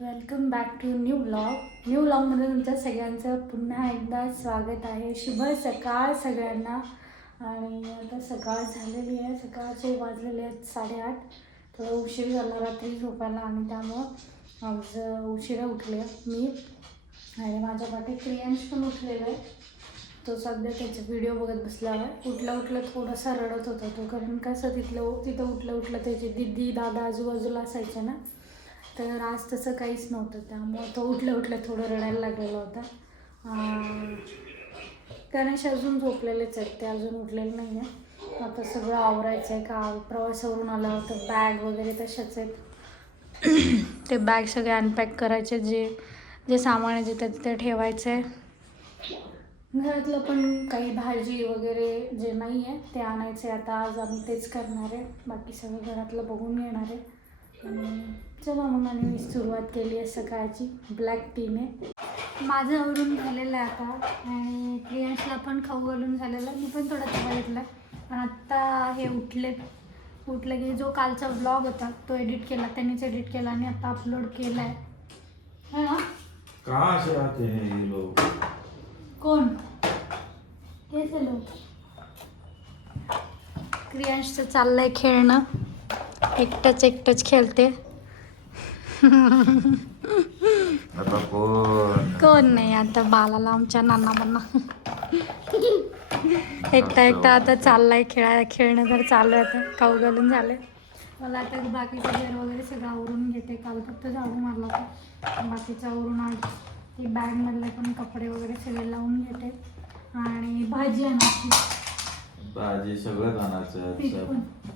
Welcome back to new blog. New ब्लॉगमध्ये तुमच्या सगळ्यांचं पुन्हा एकदा स्वागत आहे. शुभ सकाळ सगळ्यांना. आणि आता सकाळ झालेली आहे. सकाळचे वाजलेले आहेत साडेआठ. थोडं उशीर झाला रात्री झोपायला आणि त्यामुळं आज उशिरा उठले मी. आणि माझ्या पाठी क्रियांश पण उठलेला आहे. तो सध्या त्याचे व्हिडिओ बघत बसला आहे उठला उठला थोडासा रडत होता तो. कारण कसं तिथलं तिथं उठलं उठलं त्याची दिदी दादा आजूबाजूला असायचे ना. तर आज तसं काहीच नव्हतं. त्यामुळं तो उठल्या उठल्या थोडं रडायला लागलेला होता. गणेश अजून झोपलेलेच आहेत. ते अजून उठलेले नाही आहे आता सगळं आवरायचं आहे. का प्रवासावरून आलं होता. बॅग वगैरे तशाच आहेत. ते बॅग सगळे अनपॅक करायचे. जे जे सामान आहे जिथे तिथे ठेवायचं आहे घरातलं पण काही भाजी वगैरे जे नाही आहे ते आणायचे आता आज आम्ही तेच करणार आहे. बाकी सगळं घरातलं बघून घेणार आहे. चला मग मी सुरुवात केली आहे सकाळची ब्लॅक टीने माझं आवरून झालेलं आहे आता आणि प्रियांशला पण खाऊ घालून झालेलं मी पण थोडा चहा घेतला पण आत्ता हे उठले उठले की जो कालचा ब्लॉग होता तो एडिट केला त्यांनीच एडिट केला आणि आता अपलोड केला आहे ना हैं कोण? कैसे लोक क्रियांशचं चाललंय खेळणं. एकटंच एकटंच खेळते. आता कोण? कोण नाही आता बालाला आमच्या नाना मना एकटा एकटा आता चाललाय खेळाय खेळणं तर चालू आहे आता. खाऊ घालून झाले मला आता बाकीचं घर वगैरे सगळं आवरून घेते. काल फक्त झाडू मारला होता. बाकीचं आवरून आज ते बॅगमधले पण कपडे वगैरे सगळे लावून घेते. आणि भाजी आणायची. भाजी सगळं आणायचं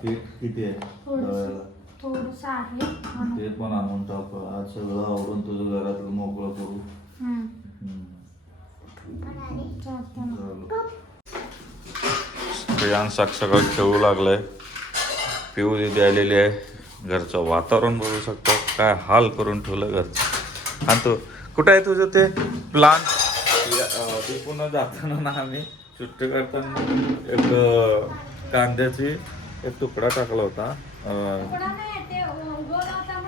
पीठ किती आहे थोडंसं. दळायला? थोडंसं आहे आणू. ते पण आणून टाक आज सगळं आवरून तुझं घरातलं मोकळं करू हम्म. हम्म. चालतं ना. झालं. प्रियान साक सगळं खेळू लागलंय पिऊ दिदी आलेली आहे घरचं वातावरण बघू शकतो काय हाल करून ठेवलं घरचं आणि तू कुठं आहे तुझं ते प्लान तिकून जाताना ना आम्ही सुट्टी करताना एक कांद्याची एक तुकडा टाकला होता.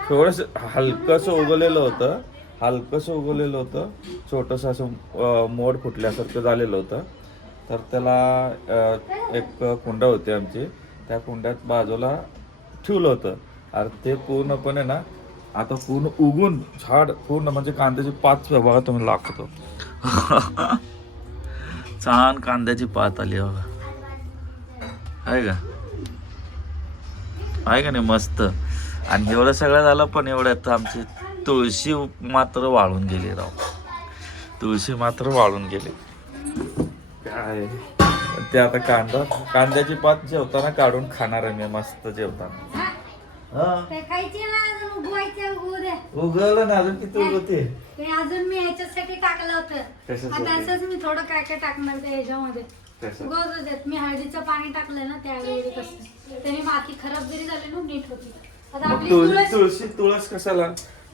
थोडस हलकस उगवलेलं होतं. हलकस उगवलेलं होतं. छोटस असं मोड फुटल्यासारखं झालेलं होतं. तर त्याला एक कुंडा होती आमची. त्या कुंड्यात बाजूला ठेवलं होतं. अरे ते पूर्णपणे ना आता पूर्ण उगून झाड पूर्ण म्हणजे कांद्याची पाच बघा तुम्ही लागतो छान कांद्याची पात आली बघा. आहे का? आहे का नाही? मस्त. आणि एवढं सगळं झालं पण एवढ्यात आमची तुळशी मात्र वाळून गेली राव. तुळशी मात्र वाळून गेली. काय? ते आता कांदा कांद्याची पात जेवताना काढून खाणार आहे मी मस्त जेवताना. हा ते खायचे ना अजून उगवायचे उगवू द्या उगवलं ना अजून किती उगवते? ते अजून मी ह्याच्यासाठी टाकलं होतं. कशासाठी? आता असंच मी थोडं काय काय टाकणार त्या ह्याच्यामध्ये? उगवत देत. मी हळदीचं पाणी टाकलं ना त्यावेळी कसं त्याने माती खराब जरी झाली ना नीट होती. आता मग आपली तुळ- तुळस तुळशी तुळस कशाला?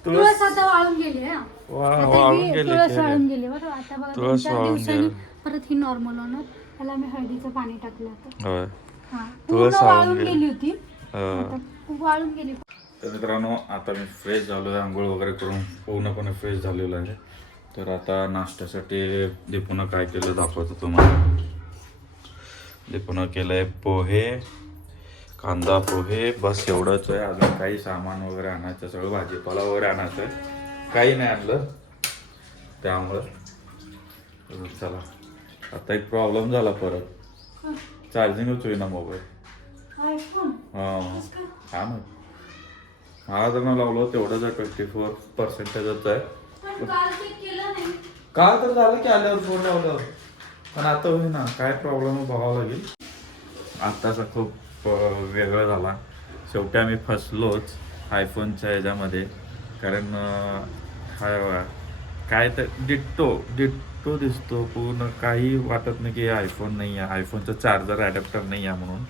तुळस तुळस आता वाळून गेली हा. वा- आता वाळून ही गेली तुळस की. वाळून गेली बरं. आता बघा दोन तुळस चार वाळून दिवसांनी गेली. परत ही नॉर्मल होणार. त्याला मी हळदीचं पाणी टाकलं होतं. होय. हा. तुळस वाळून वाळून गेली. गेली होती. हा. आता खूप वाळून गेली. तर मित्रांनो आता मी फ्रेश झालो आहे आंघोळ वगैरे करून पूर्णपणे फ्रेश झालेलो आहे. तर आता नाश्त्यासाठी दीपूनं काय केलं दाखवतो तुम्हाला. दीपूनं केलं आहे पोहे कांदा पोहे बस एवढंच आहे. अजून काही सामान वगैरे आणायचं सगळं भाजीपाला वगैरे आणायचं आहे. काही नाही आणलं. त्यामुळं चला. आता एक प्रॉब्लेम झाला परत. चार्जिंगच होईना मोबाईल हा. हा जर लावलं तेवढंच आहे. ट्वेंटी फोर पर्सेंटेजच आहे काल तर झालं की आल्यावर फोन लावल्यावर पण आता होईल ना काय प्रॉब्लेम बघावं लागेल. आत्ताचा खूप वेगळा झाला. शेवटी आम्ही फसलोच आयफोनच्या ह्याच्यामध्ये. कारण हा काय तर डिट्टो डिट्टो दिसतो. पूर्ण काही वाटत नाही की आयफोन नाही आहे. आयफोनचं चार्जर ॲडॅप्टर नाही आहे म्हणून.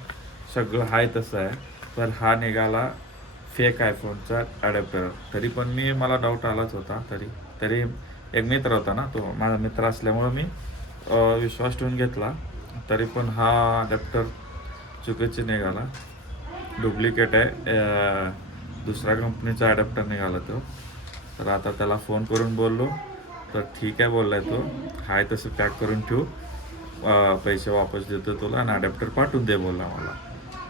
सगळं हाय तसं आहे. पण हा निघाला फेक आयफोनचा ॲडॅप्टर तरी पण मी मला डाऊट आलाच होता तरी. तरी एक मित्र होता ना तो माझा मित्र असल्यामुळं मी विश्वास ठेवून घेतला. तरी पण हा अडॅप्टर चुकीचे निघाला. डुप्लिकेट आहे. दुसऱ्या कंपनीचा अडॅप्टर निघाला तो. तर आता त्याला फोन करून बोललो. तर ठीक आहे बोललाय तो. हाय तसं पॅक करून ठेवू. पैसे वापस देतो तुला आणि अडॅप्टर पाठवून दे बोलला मला.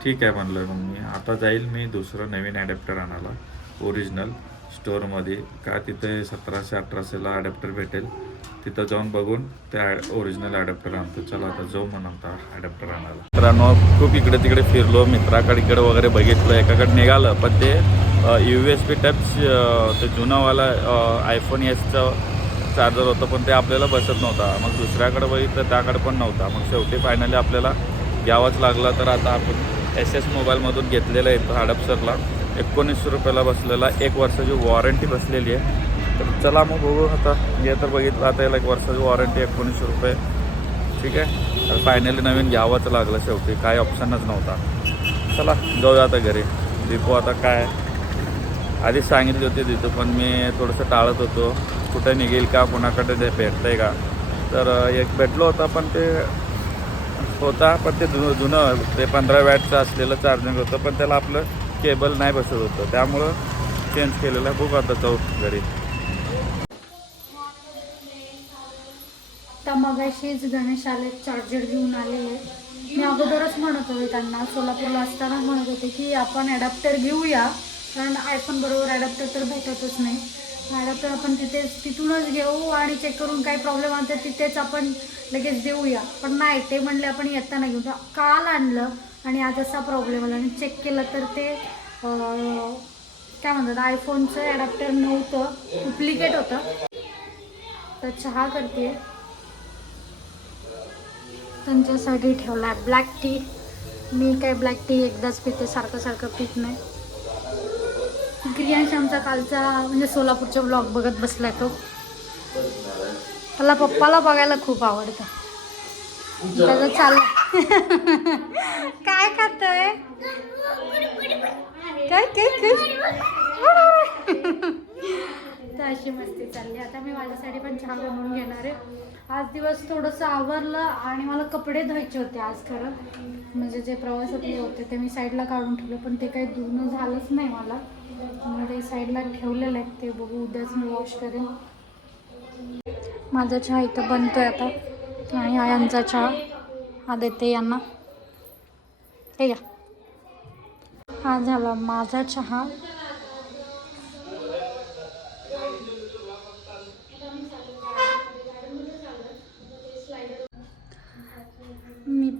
ठीक आहे म्हणलं मग मी. आता जाईल मी दुसरं नवीन ॲडॅप्टर आणायला. ओरिजिनल स्टोअरमध्ये का तिथे सतराशे अठराशेला ॲडॅप्टर भेटेल. तिथं जाऊन बघून त्या ओरिजिनल ॲडॅप्टर आणतो. चला आता जाऊ म्हणून आता ॲडॅप्टर आणायला. मित्रांनो खूप इकडे तिकडे फिरलो. मित्राकडे इकडे वगैरे बघितलं. एकाकडे निघालं. पण ते यू एस पी टॅप्स ते जुनावाला आयफोन एसचं चार्जर होतं पण ते आपल्याला बसत नव्हता. मग दुसऱ्याकडे बघितलं त्याकडे पण नव्हता. मग शेवटी फायनली आपल्याला घ्यावाच लागला. तर आता आपण एस एस मोबाईलमधून घेतलेलं आहे हडपसरला एकोणीसशे रुपयाला बसलेला एक वर्षाची वॉरंटी बसलेली आहे. तर चला मग बघू आता. हे तर बघितलं आता याला एक वर्षाची वॉरंटी एकोणीसशे रुपये. ठीक आहे? तर फायनली नवीन घ्यावंच लागलं शेवटी. काय ऑप्शनच नव्हता. चला जाऊया आता घरी. दीपू आता काय? आधी सांगितली होती तिथं पण मी थोडंसं टाळत होतो. कुठं निघेल का कोणाकडे ते भेटतंय का? तर एक भेटलो होता पण ते होता पण ते जुनं जुनं ते पंधरा वॅटचं असलेलं चार्जिंग होतं पण त्याला आपलं केबल नाही बसत होतं. त्यामुळं चेंज केलेलं खूप आता चौक घरी. आता मगाशीच गणेशालेत चार्जर घेऊन आलेले. मी अगोदरच म्हणत होते त्यांना सोलापूरला असताना म्हणत होते की आपण ॲडॅप्टर घेऊया कारण आयफोन बरोबर ॲडॅप्टर तर भेटतच नाही. ॲडॅप्टर आपण तिथेच तिथूनच घेऊ आणि चेक करून काही प्रॉब्लेम आला तर तिथेच आपण लगेच देऊया. पण नाही ते म्हणले आपण येताना घेऊ तर काल आणलं आणि आज असा प्रॉब्लेम आला. आणि चेक केलं तर ते काय म्हणतात आयफोनचं ॲडॅप्टर नव्हतं. डुप्लिकेट होतं. तर चहा करते. त्यांच्यासाठी ठेवला आहे ब्लॅक टी मी काय ब्लॅक टी एकदाच पिते सारखं सारखं पित नाही. क्रियांश आमचा कालचा म्हणजे सोलापूरचा ब्लॉग बघत बसलाय तो. त्याला पप्पाला बघायला खूप आवडतं. त्याचं चाललं काय खातोय? काय काय काय? तर अशी मस्ती चालली. आता मी माझ्यासाठी पण चहा बनवून घेणार आहे. आज दिवस थोडंसं आवरलं आणि मला कपडे धुवायचे होते आज खरं. म्हणजे जे प्रवासातले होते ते मी साईडला काढून ठेवले पण ते काही धुणं झालंच नाही मला. मग ते साईडला ठेवलेलं आहे ते बघू उद्याच मी वॉश करेन. माझा चहा इथं बनतोय आता. आणि हा यांचा चहा. हा देते यांना. हे घ्या. हा झाला माझा चहा.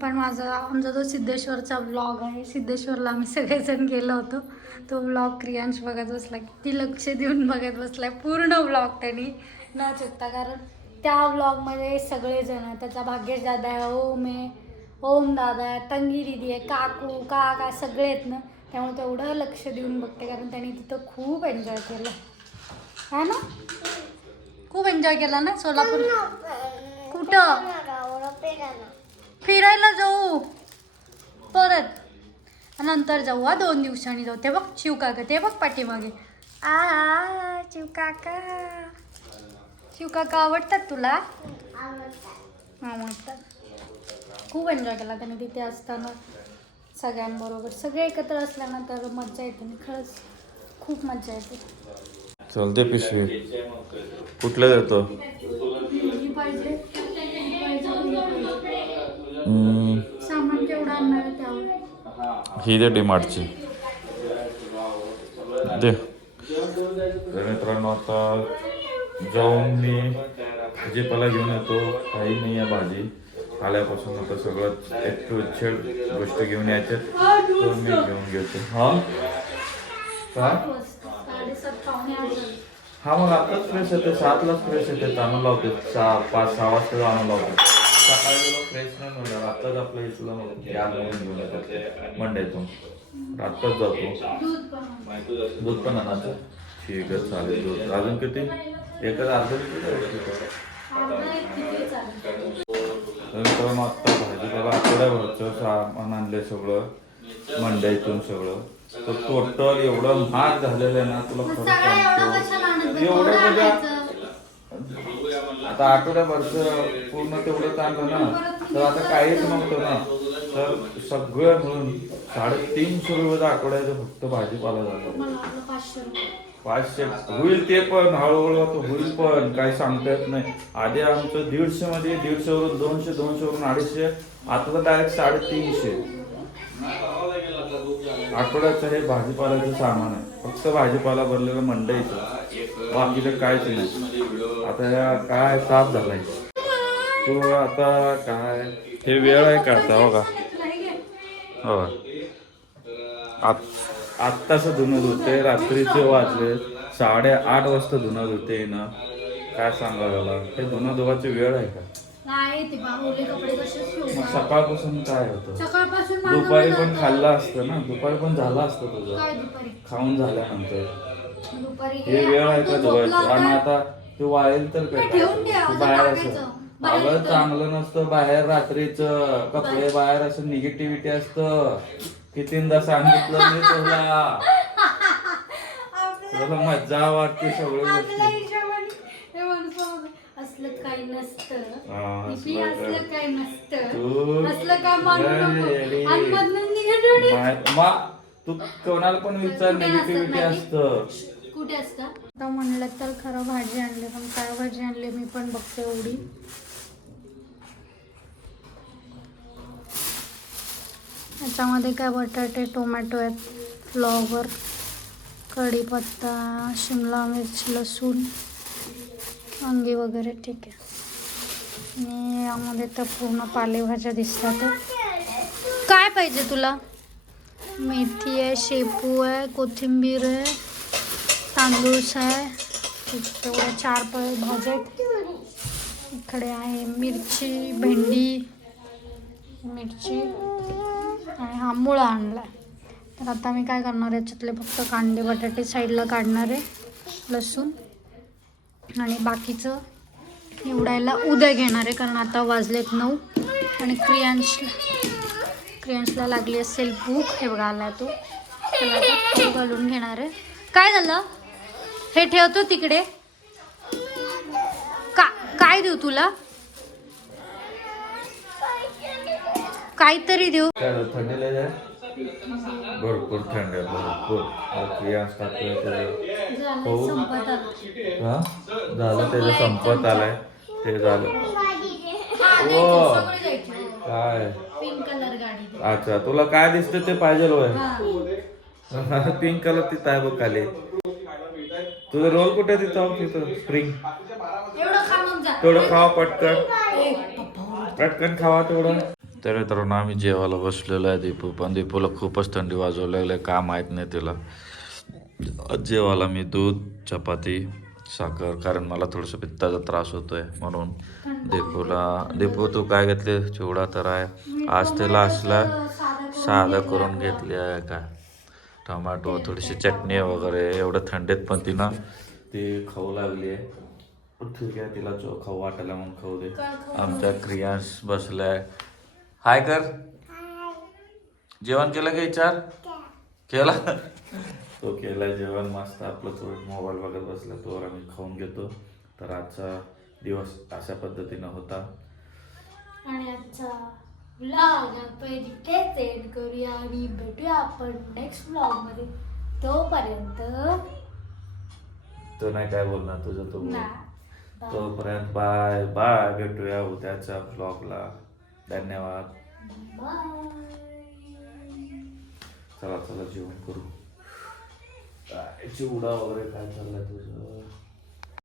पण माझा आमचा जो सिद्धेश्वरचा ब्लॉग आहे सिद्धेश्वरला आम्ही सगळेजण गेलो होतो. तो ब्लॉग क्रियांश बघत बसला किती लक्ष देऊन बघत बसला पूर्ण ब्लॉग त्यांनी. न चुकता कारण त्या ब्लॉगमध्ये सगळेजण आहे त्याचा भाग्यश दादा आहे ओम आहे ओम दादा आहे तंगी दिदी आहे काकू काका सगळे आहेत ना त्यामुळे तेवढं लक्ष देऊन बघते कारण त्यांनी तिथं खूप एन्जॉय केलं. है ना? खूप एन्जॉय केला ना सोलापूर? कुठं? फिरायला जाऊ. परत. नंतर जाऊ हा दोन दिवसांनी जाऊ. ते बघ शिव काका ते बघ पाठीमागे. आ शिव काका. शिव काका आवडतात तुला? आवडतात. खूप एन्जॉय केला त्याने तिथे असताना. सगळ्यांबरोबर. सगळे एकत्र असल्यानंतर मज्जा येते ना खरंच खूप मज्जा येते. चलते पिशवी. कुठलं जातो सामान केवढं आणणार आहे त्यावर? ही दे डीमार्टची. दे. तर मित्रांनो आता जाऊन मी भाजीपाला घेऊन येतो. काही नाही आहे भाजी. आल्यापासून आता सगळं एक टू झेड गोष्ट घेऊन यायच्यात तो मी घेऊन घेतो. हा? का? साडेसात. हा मग आताच फ्रेश येते. सातलाच फ्रेश येते. आणून लावते. सहा पाच सहा वाजता आणून लावते. सकाळी गेलो फ्रेश नाही म्हणलं आत्ताच इथलं मंडईतून आत्ताच जातो. दूध पण आणायचं. ठीक आहे चालेल. दूध. अजून किती? एकच अर्ध लिटर मित्रांनो आत्ता भाजीपाला आठवड्याभरचं सामान आणलंय सगळं. मंडईतून सगळं. तर टोटल एवढं महाग झालेलं आहे ना तुला खरं सांगतो? एवढं म्हणजे. आता आठवड्याभरचं पूर्ण तेवढं आणलं ना तर आता काहीच नव्हतं ना. तर सगळं मिळून साडेतीनशे रुपये आठवड्याचं फक्त भाजीपाला जातो पाचशे पाचशे होईल ते पण हळूहळू आता होईल पण काही सांगता येत नाही. आधी आमचं दीडशे मध्ये दीडशे वरून दोनशे दोनशे वरून अडीचशे आता तर डायरेक्ट साडेतीनशे. आठवड्याचं हे भाजीपाल्याचं सामान आहे. फक्त भाजीपाला भरलेलं मंडईचं. बाकीचं काहीच नाही. आता काय ताप झालाय? तो आता काय? हे वेळ आहे का आता बघा हो. आत- आत्ताच धुणं धुते रात्रीचे वाजले साडे आठ वाजता धुणं धुते ना. काय सांगावं याला? हे धुणं धुवाची वेळ आहे का? मग सकाळपासून काय होतं? दुपारी पण. खाल्लं असतं ना? दुपारी पण झालं असतं तुझं? खाऊन झाल्यानंतर. हे वेळ आहे का धुवायचं? आणि? आता ते वाळेल तर काय? ते ठेवून द्या, तू असं बाहेर टाकायचं. असं बाहेर अगं इथं. चांगलं नसतं बाहेर रात्रीच कपडे बाहेर असं निगेटिव्हिटी असतं. कितींदा सांगितलं मी तुला. तुला मज्जा वाटते सगळ्या आपल्या गोष्टी हिशोबाने हे म्हणतो, असलं काही नसतं. हा, लिपी असलं असलं काय- काही नसतं. तू असलं काय मानू लय नको? येडी. आणि मधनं निघत मा- मा- तू कोणाला पण विचार कुठे निगेटिव्हिटी माहिती? असतं. कुठे असतं आता म्हणलं तर खरं भाजी आणली पण काय भाजी आणली मी पण बघते एवढी. याच्यामध्ये काय बटाटे टोमॅटो आहेत फ्लॉवर कढीपत्ता शिमला मिर्च लसूण वांगी वगैरे ठीक आहे. आणि यामध्ये तर पूर्ण पालेभाज्या दिसतात. काय पाहिजे तुला? मेथी आहे शेपू आहे कोथिंबीर आहे तांदूळस आहे तेवढ्या चार प भाज्या इकडे आहे मिरची भेंडी मिरची आणि हा मुळा आणला तर आता मी काय करणार याच्यातले फक्त कांदे बटाटे साईडला काढणार आहे लसूण आणि बाकीचं निवडायला उद्या घेणार आहे कारण आता वाजलेत नऊ आणि क्रियांश क्रियांशला लागली असेल भूक. हे बघा आला तो. त्याला घालून घेणार आहे. काय झालं? हे ठेवतो तिकडे. का काय देऊ तुला? काहीतरी देऊ? भरपूर थंडी भरपूर. झालं त्याचं संपत आलाय ते झालं. हा. काय? पिंक कलर गाडी दे. अच्छा तुला काय दिसतं ते पाहिजे हा. पिंक कलर तिथं आहे बघ खाली. तुझं रोल कुठे आहे तिथं? तिथं स्प्रिंग. तेवढं खावा पटकन. पटकन खावा तेवढं. तर मित्रांनो आम्ही जेवायला बसलेलो आहे दीपू. पण दीपूला खूपच थंडी वाजवू लागले काय माहीत नाही तिला. जेवायला मी दूध चपाती साखर कारण मला थोडंसं पित्ताचा त्रास होतोय. म्हणून दीपूला दीपू तू काय घेतले? चिवडा तर आहे. आज त्याला असला साधं करून घेतली आहे काय टोमॅटो थोडीशी चटणी वगैरे एवढं थंडीत पण तिनं ती खाऊ लागली आहे. ठीक आहे तिला जो खाऊ वाटायला म्हणून खाऊ दे. आमच्या क्रियांश बसलाय. हाय कर. जेवण केलं का विचार? केला? तो केलाय जेवण मस्त आपलं थोडं मोबाईल बघत बसला तोवर आम्ही खाऊन घेतो. तर आजचा दिवस अशा पद्धतीनं होता. आणि आजचा व्लॉग आपण इथेच एंड करूया आणि भेटूया आपण नेक्स्ट व्लॉगमध्ये. तोपर्यंत तो नाही काय बोलणार तुझं तो. ना तोपर्यंत बाय बाय भेटूया उद्याच्या ब्लॉगला धन्यवाद. चला चला जेवण करू. काय चिवडा वगैरे काय चाललंय तुझं?